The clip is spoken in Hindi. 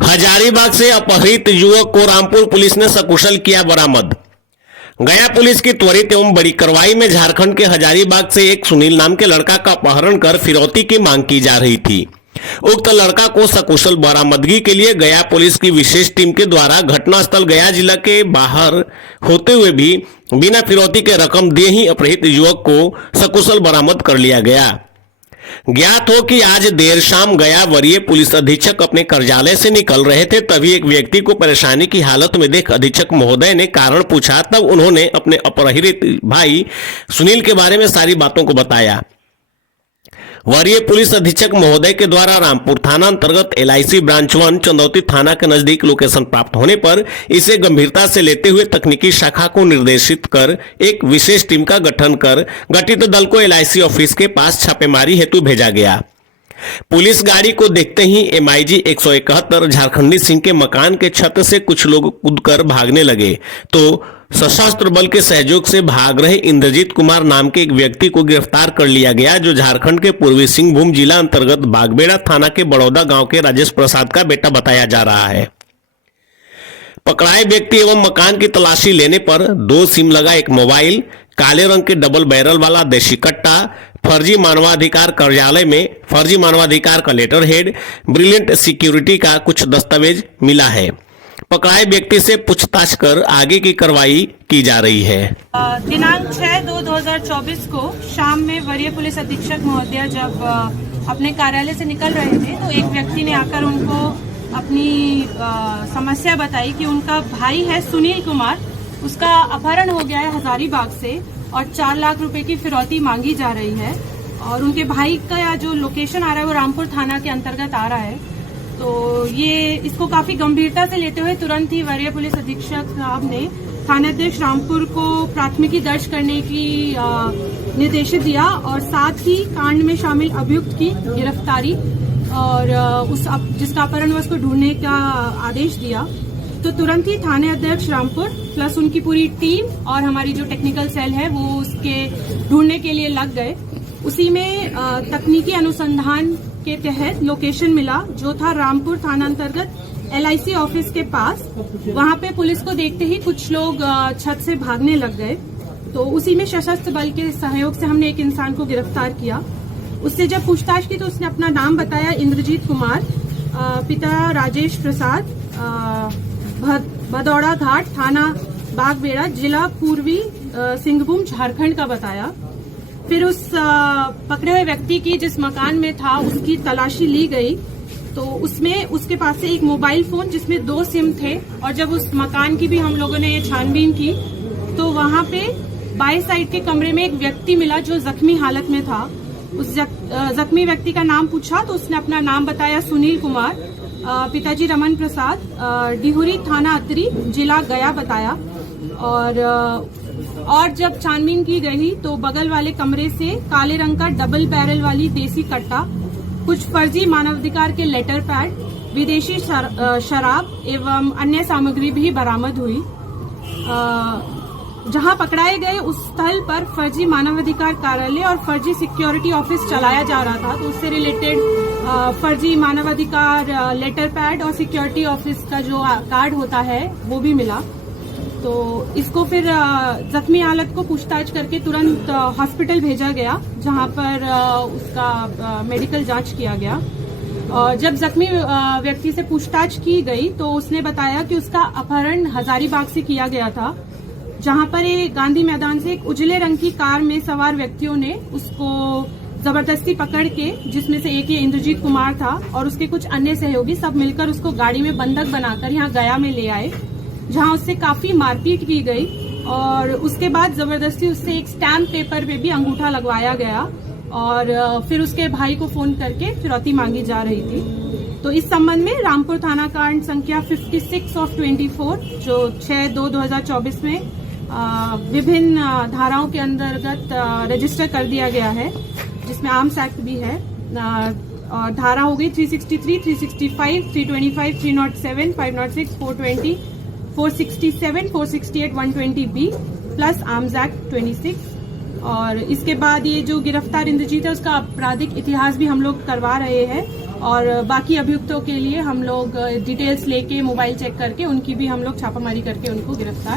हजारीबाग से अपहृत युवक को रामपुर पुलिस ने सकुशल किया बरामद। गया पुलिस की त्वरित एवं बड़ी कार्रवाई में झारखंड के हजारीबाग से एक सुनील नाम के लड़का का अपहरण कर फिरौती की मांग की जा रही थी। उक्त लड़का को सकुशल बरामदगी के लिए गया पुलिस की विशेष टीम के द्वारा घटनास्थल गया जिला के बाहर होते हुए भी बिना फिरौती के रकम दिए ही अपहृत युवक को सकुशल बरामद कर लिया गया। ज्ञात हो कि आज देर शाम गया वरीय पुलिस अधीक्षक अपने कार्यालय से निकल रहे थे, तभी एक व्यक्ति को परेशानी की हालत में देख अधीक्षक महोदय ने कारण पूछा। तब उन्होंने अपने अपहृत भाई सुनील के बारे में सारी बातों को बताया। वरीय पुलिस अधीक्षक महोदय के द्वारा रामपुर थाना अंतर्गत LIC ब्रांच 1 चंदौती थाना के नजदीक लोकेशन प्राप्त होने पर इसे गंभीरता से लेते हुए तकनीकी शाखा को निर्देशित कर एक विशेष टीम का गठन कर गठित दल को LIC ऑफिस के पास छापेमारी हेतु भेजा गया। पुलिस गाड़ी को देखते ही MIG 171 झारखंडी सिंह के मकान के छत से कुछ लोग कूदकर भागने लगे तो सशस्त्र बल के सहयोग से भाग रहे इंद्रजीत कुमार नाम के एक व्यक्ति को गिरफ्तार कर लिया गया, जो झारखंड के पूर्वी सिंहभूम जिला अंतर्गत बागबेड़ा थाना के बड़ौदा गांव के राजेश प्रसाद का बेटा बताया जा रहा है। पकड़ाए व्यक्ति एवं मकान की तलाशी लेने पर 2 सिम लगा एक मोबाइल, काले रंग के डबल बैरल वाला देशी कट्टा, फर्जी मानवाधिकार कार्यालय में फर्जी मानवाधिकार का लेटर हेड, ब्रिलियंट सिक्योरिटी का कुछ दस्तावेज मिला है। पकड़ाए व्यक्ति से पूछताछ कर आगे की कार्रवाई की जा रही है। दिनांक 6/2/2024 को शाम में वरीय पुलिस अधीक्षक महोदय जब अपने कार्यालय से निकल रहे थे तो एक व्यक्ति ने आकर उनको अपनी समस्या बताई कि उनका भाई है सुनील कुमार, उसका अपहरण हो गया है हजारीबाग से और 4 लाख रुपए की फिरौती मांगी जा रही है। और उनके भाई का जो लोकेशन आ रहा है वो रामपुर थाना के अंतर्गत आ रहा है। तो ये इसको काफी गंभीरता से लेते हुए तुरंत ही वरीय पुलिस अधीक्षक साहब ने थानाध्यक्ष रामपुर को प्राथमिकी दर्ज करने की निर्देशित दिया और साथ ही कांड में शामिल अभियुक्त की गिरफ्तारी और जिसका अपहरण हुआ उसको ढूंढने का आदेश दिया। तो तुरंत ही थाने अध्यक्ष रामपुर प्लस उनकी पूरी टीम और हमारी जो टेक्निकल सेल है वो उसके ढूंढने के लिए लग गए। उसी में तकनीकी अनुसंधान के तहत लोकेशन मिला जो था रामपुर थाना अंतर्गत LIC ऑफिस के पास। वहां पे पुलिस को देखते ही कुछ लोग छत से भागने लग गए। तो उसी में सशस्त्र बल के सहयोग से हमने एक इंसान को गिरफ्तार किया। उससे जब पूछताछ की तो उसने अपना नाम बताया, इंद्रजीत कुमार, पिता राजेश प्रसाद, भदौड़ा घाट, थाना बागबेड़ा, जिला पूर्वी सिंहभूम झारखंड का बताया। फिर उस पकड़े हुए व्यक्ति की जिस मकान में था उसकी तलाशी ली गई तो उसमें उसके पास से एक मोबाइल फोन जिसमें 2 सिम थे और जब उस मकान की भी हम लोगों ने ये छानबीन की तो वहां पे बाई साइड के कमरे में एक व्यक्ति मिला जो जख्मी हालत में था। उस जख्मी व्यक्ति का नाम पूछा तो उसने अपना नाम बताया, सुनील कुमार, पिताजी रमन प्रसाद, डिहुरी थाना अतरी, जिला गया बताया। और जब छानबीन की गई तो बगल वाले कमरे से काले रंग का डबल बैरल वाली देसी कट्टा, कुछ फर्जी मानवाधिकार के लेटर पैड, विदेशी शराब एवं अन्य सामग्री भी बरामद हुई। जहां पकड़ाए गए उस स्थल पर फर्जी मानवाधिकार कार्यालय और फर्जी सिक्योरिटी ऑफिस चलाया जा रहा था, तो उससे रिलेटेड फर्जी मानवाधिकार लेटर पैड और सिक्योरिटी ऑफिस का जो कार्ड होता है वो भी मिला। तो इसको फिर जख्मी हालत को पूछताछ करके तुरंत हॉस्पिटल भेजा गया जहां पर उसका मेडिकल जांच किया गया। और जब जख्मी व्यक्ति से पूछताछ की गई तो उसने बताया कि उसका अपहरण हजारीबाग से किया गया था, जहां पर ये गांधी मैदान से एक उजले रंग की कार में सवार व्यक्तियों ने उसको जबरदस्ती पकड़ के, जिसमें से एक ये इंद्रजीत कुमार था और उसके कुछ अन्य सहयोगी सब मिलकर उसको गाड़ी में बंधक बनाकर यहाँ गया में ले आए, जहां उससे काफी मारपीट की गई और उसके बाद जबरदस्ती उससे एक स्टैम्प पेपर पे भी अंगूठा लगवाया गया और फिर उसके भाई को फोन करके फिरौती मांगी जा रही थी। तो इस संबंध में रामपुर थाना कांड संख्या 56/24 जो 6/2/2024 में विभिन्न धाराओं के अंतर्गत रजिस्टर कर दिया गया है, जिसमें आर्म्स एक्ट भी है। और धारा हो गई 363, 365, 325, 307, 506, 420, 467, 468, 120B प्लस आर्म्स एक्ट 26। और इसके बाद ये जो गिरफ्तार इंद्रजीत है उसका आपराधिक इतिहास भी हम लोग करवा रहे हैं और बाकी अभियुक्तों के लिए हम लोग डिटेल्स लेके मोबाइल चेक करके उनकी भी हम लोग छापामारी करके उनको गिरफ्तार